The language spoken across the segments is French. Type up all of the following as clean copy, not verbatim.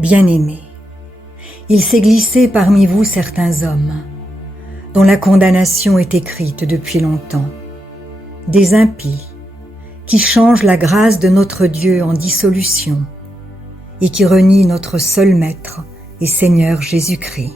Bien-aimés, il s'est glissé parmi vous certains hommes, dont la condamnation est écrite depuis longtemps, des impies, qui changent la grâce de notre Dieu en dissolution et qui renient notre seul Maître et Seigneur Jésus-Christ.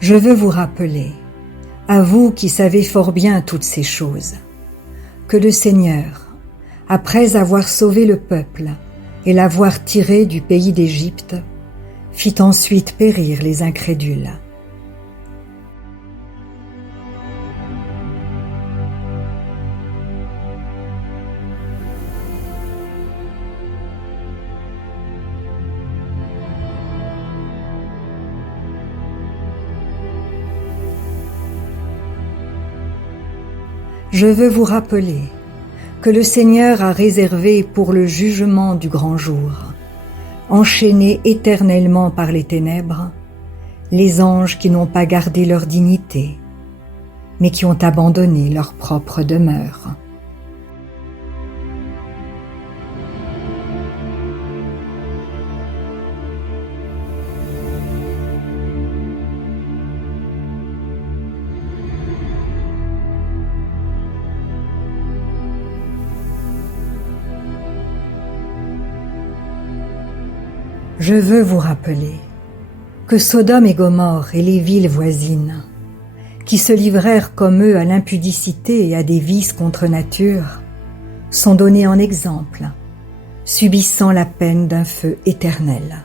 Je veux vous rappeler, à vous qui savez fort bien toutes ces choses, que le Seigneur, après avoir sauvé le peuple et l'avoir tiré du pays d'Égypte, fit ensuite périr les incrédules. Je veux vous rappeler que le Seigneur a réservé pour le jugement du grand jour, enchaînés éternellement par les ténèbres, les anges qui n'ont pas gardé leur dignité, mais qui ont abandonné leur propre demeure. Je veux vous rappeler que Sodome et Gomorrhe et les villes voisines, qui se livrèrent comme eux à l'impudicité et à des vices contre nature, sont donnés en exemple, subissant la peine d'un feu éternel.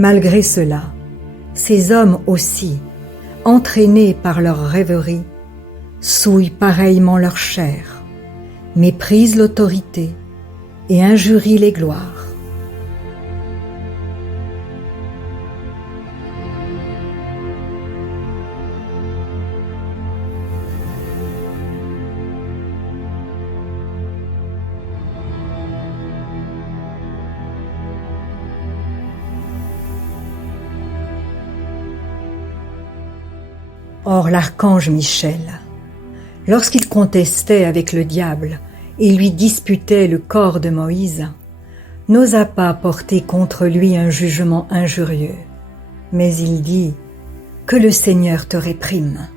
Malgré cela, ces hommes aussi, entraînés par leur rêverie, souillent pareillement leur chair, méprisent l'autorité et injurient les gloires. Or l'archange Michel, lorsqu'il contestait avec le diable et lui disputait le corps de Moïse, n'osa pas porter contre lui un jugement injurieux, mais il dit « Que le Seigneur te réprime ».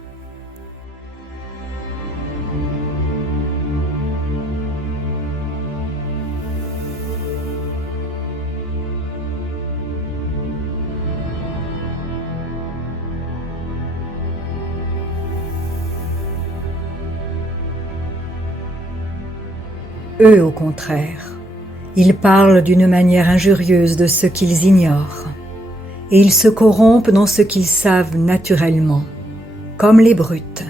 Eux, au contraire, ils parlent d'une manière injurieuse de ce qu'ils ignorent, et ils se corrompent dans ce qu'ils savent naturellement, comme les brutes.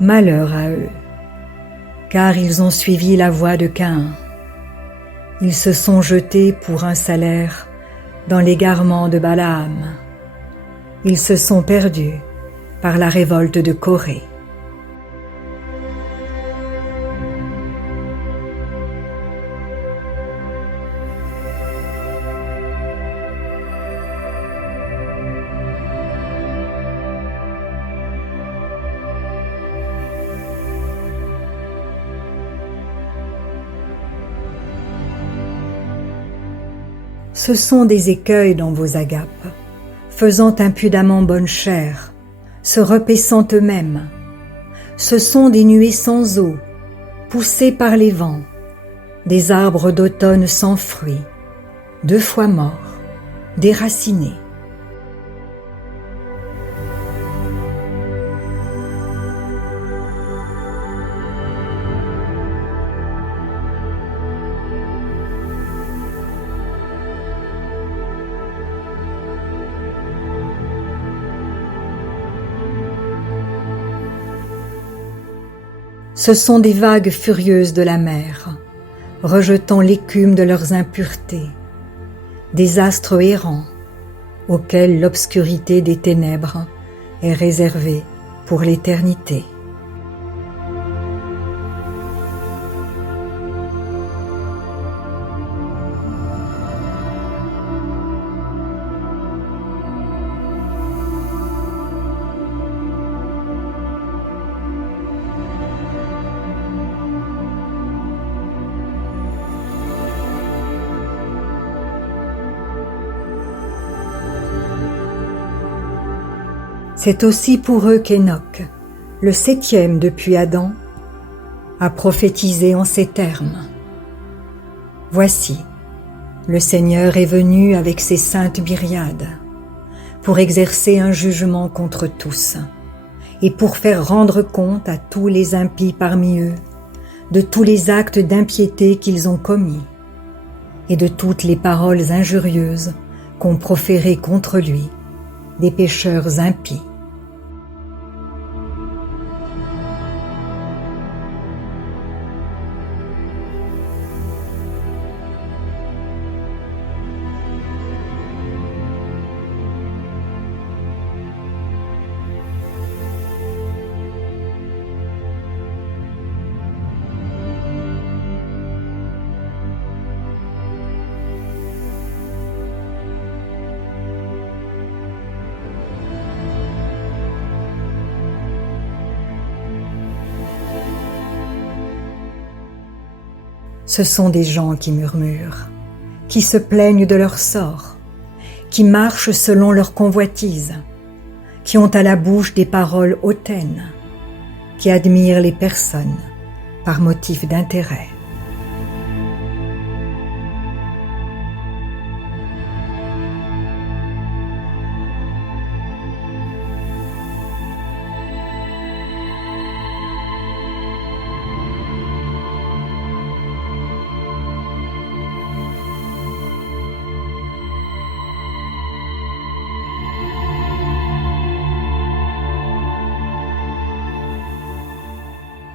Malheur à eux, car ils ont suivi la voie de Caïn. Ils se sont jetés pour un salaire dans l'égarement de Balaam. Ils se sont perdus par la révolte de Corée. Ce sont des écueils dans vos agapes, faisant impudemment bonne chère, se repaissant eux-mêmes. Ce sont des nuées sans eau, poussées par les vents, des arbres d'automne sans fruits, 2 fois morts, déracinés. Ce sont des vagues furieuses de la mer, rejetant l'écume de leurs impuretés, des astres errants, auxquels l'obscurité des ténèbres est réservée pour l'éternité. C'est aussi pour eux qu'Hénoch, le 7e depuis Adam, a prophétisé en ces termes. Voici, le Seigneur est venu avec ses saintes myriades pour exercer un jugement contre tous et pour faire rendre compte à tous les impies parmi eux de tous les actes d'impiété qu'ils ont commis et de toutes les paroles injurieuses qu'ont proférées contre lui des pécheurs impies. Ce sont des gens qui murmurent, qui se plaignent de leur sort, qui marchent selon leur convoitise, qui ont à la bouche des paroles hautaines, qui admirent les personnes par motif d'intérêt.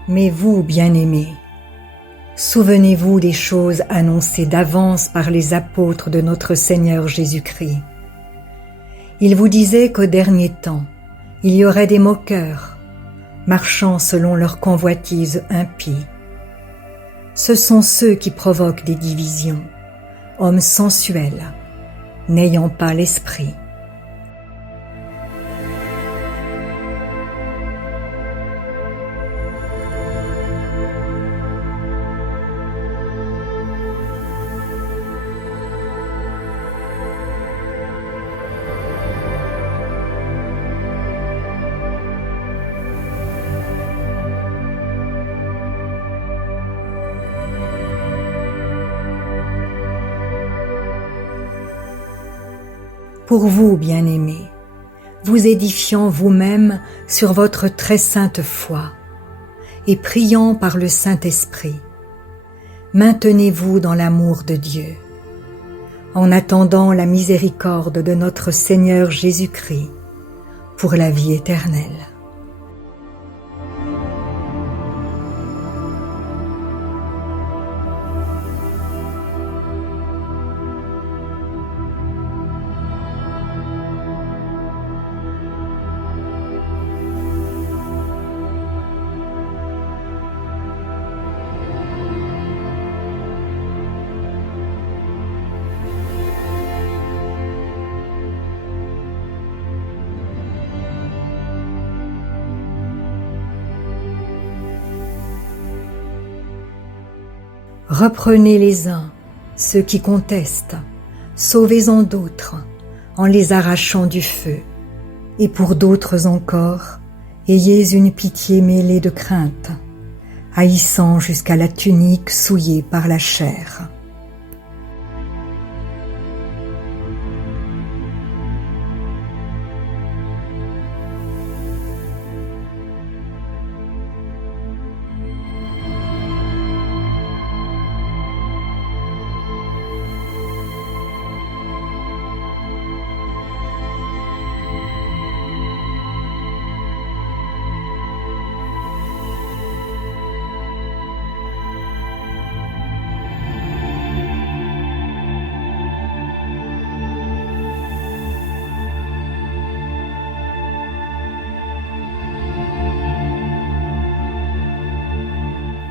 Mais vous, bien-aimés, souvenez-vous des choses annoncées d'avance par les apôtres de notre Seigneur Jésus-Christ. Ils vous disaient qu'au dernier temps, il y aurait des moqueurs, marchant selon leur convoitise impie. Ce sont ceux qui provoquent des divisions, hommes sensuels, n'ayant pas l'esprit. Pour vous, bien-aimés, vous édifiant vous-même sur votre très sainte foi et priant par le Saint-Esprit, maintenez-vous dans l'amour de Dieu, en attendant la miséricorde de notre Seigneur Jésus-Christ pour la vie éternelle. Reprenez les uns, ceux qui contestent, sauvez-en d'autres, en les arrachant du feu, et pour d'autres encore, ayez une pitié mêlée de crainte, haïssant jusqu'à la tunique souillée par la chair.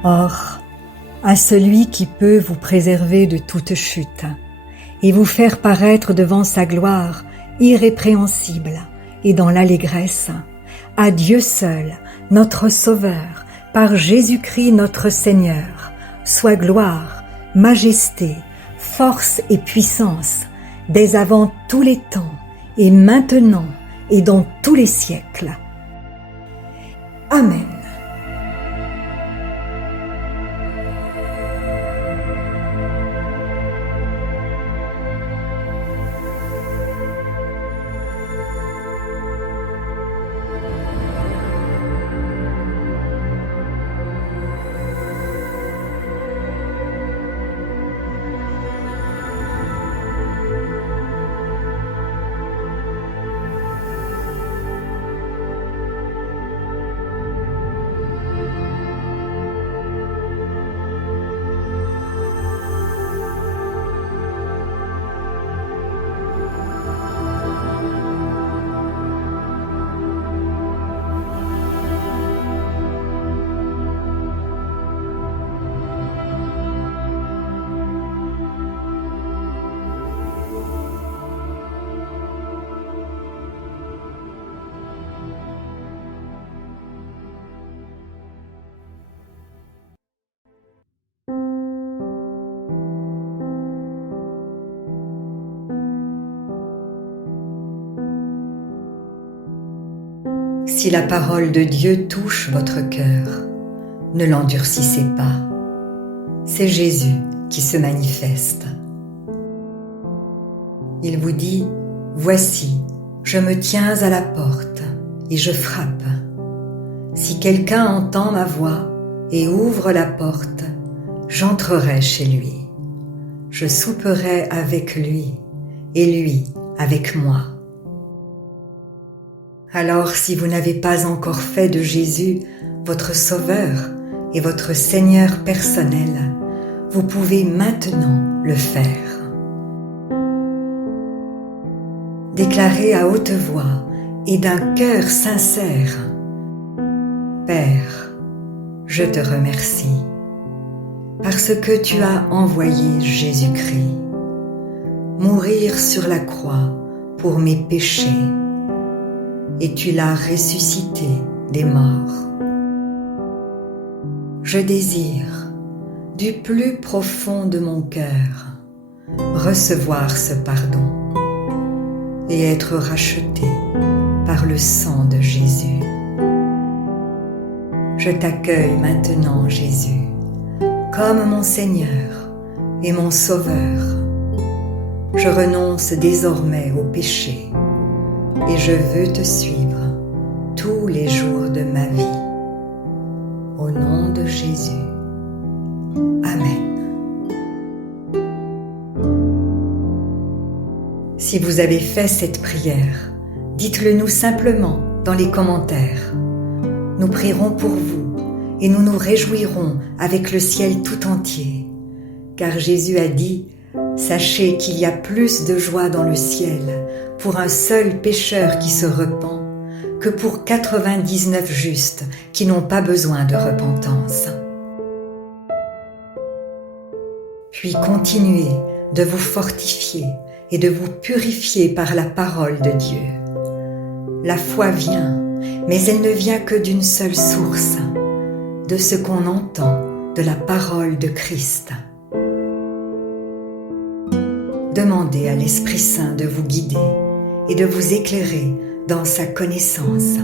Or, à celui qui peut vous préserver de toute chute et vous faire paraître devant sa gloire irrépréhensible et dans l'allégresse, à Dieu seul, notre Sauveur, par Jésus-Christ notre Seigneur, soit gloire, majesté, force et puissance, dès avant tous les temps, et maintenant, et dans tous les siècles. Amen. Si la parole de Dieu touche votre cœur, ne l'endurcissez pas. C'est Jésus qui se manifeste. Il vous dit, « Voici, je me tiens à la porte et je frappe. Si quelqu'un entend ma voix et ouvre la porte, j'entrerai chez lui. Je souperai avec lui et lui avec moi. » Alors, si vous n'avez pas encore fait de Jésus votre Sauveur et votre Seigneur personnel, vous pouvez maintenant le faire. Déclarez à haute voix et d'un cœur sincère, « Père, je te remercie, parce que tu as envoyé Jésus-Christ, mourir sur la croix pour mes péchés, et tu l'as ressuscité des morts. Je désire, du plus profond de mon cœur, recevoir ce pardon et être racheté par le sang de Jésus. Je t'accueille maintenant, Jésus, comme mon Seigneur et mon Sauveur. Je renonce désormais au péché et je veux te suivre tous les jours de ma vie. Au nom de Jésus. Amen. Si vous avez fait cette prière, dites-le nous simplement dans les commentaires. Nous prierons pour vous et nous nous réjouirons avec le ciel tout entier, car Jésus a dit « Sachez qu'il y a plus de joie dans le ciel pour un seul pécheur qui se repent que pour 99 justes qui n'ont pas besoin de repentance. » Puis continuez de vous fortifier et de vous purifier par la parole de Dieu. La foi vient, mais elle ne vient que d'une seule source, de ce qu'on entend de la parole de Christ. Demandez à l'Esprit Saint de vous guider et de vous éclairer dans sa connaissance.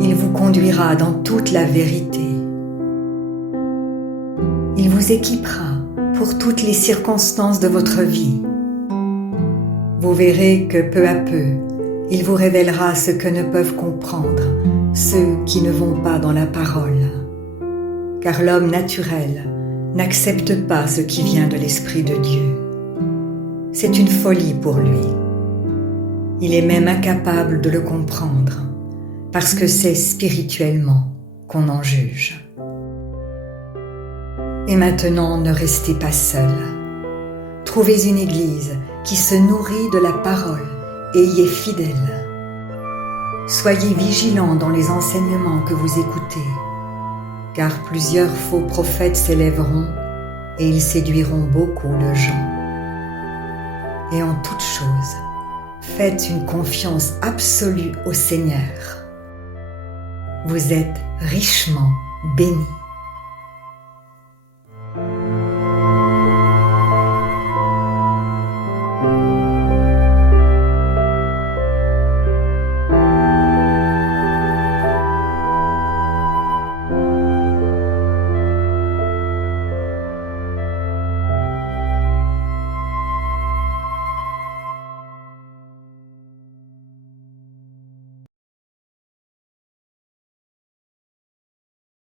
Il vous conduira dans toute la vérité. Il vous équipera pour toutes les circonstances de votre vie. Vous verrez que peu à peu, il vous révélera ce que ne peuvent comprendre ceux qui ne vont pas dans la parole. Car l'homme naturel n'accepte pas ce qui vient de l'Esprit de Dieu. C'est une folie pour lui. Il est même incapable de le comprendre, parce que c'est spirituellement qu'on en juge. Et maintenant, ne restez pas seul. Trouvez une église qui se nourrit de la parole et y est fidèle. Soyez vigilants dans les enseignements que vous écoutez, car plusieurs faux prophètes s'élèveront et ils séduiront beaucoup de gens. Et en toute chose, faites une confiance absolue au Seigneur. Vous êtes richement bénis.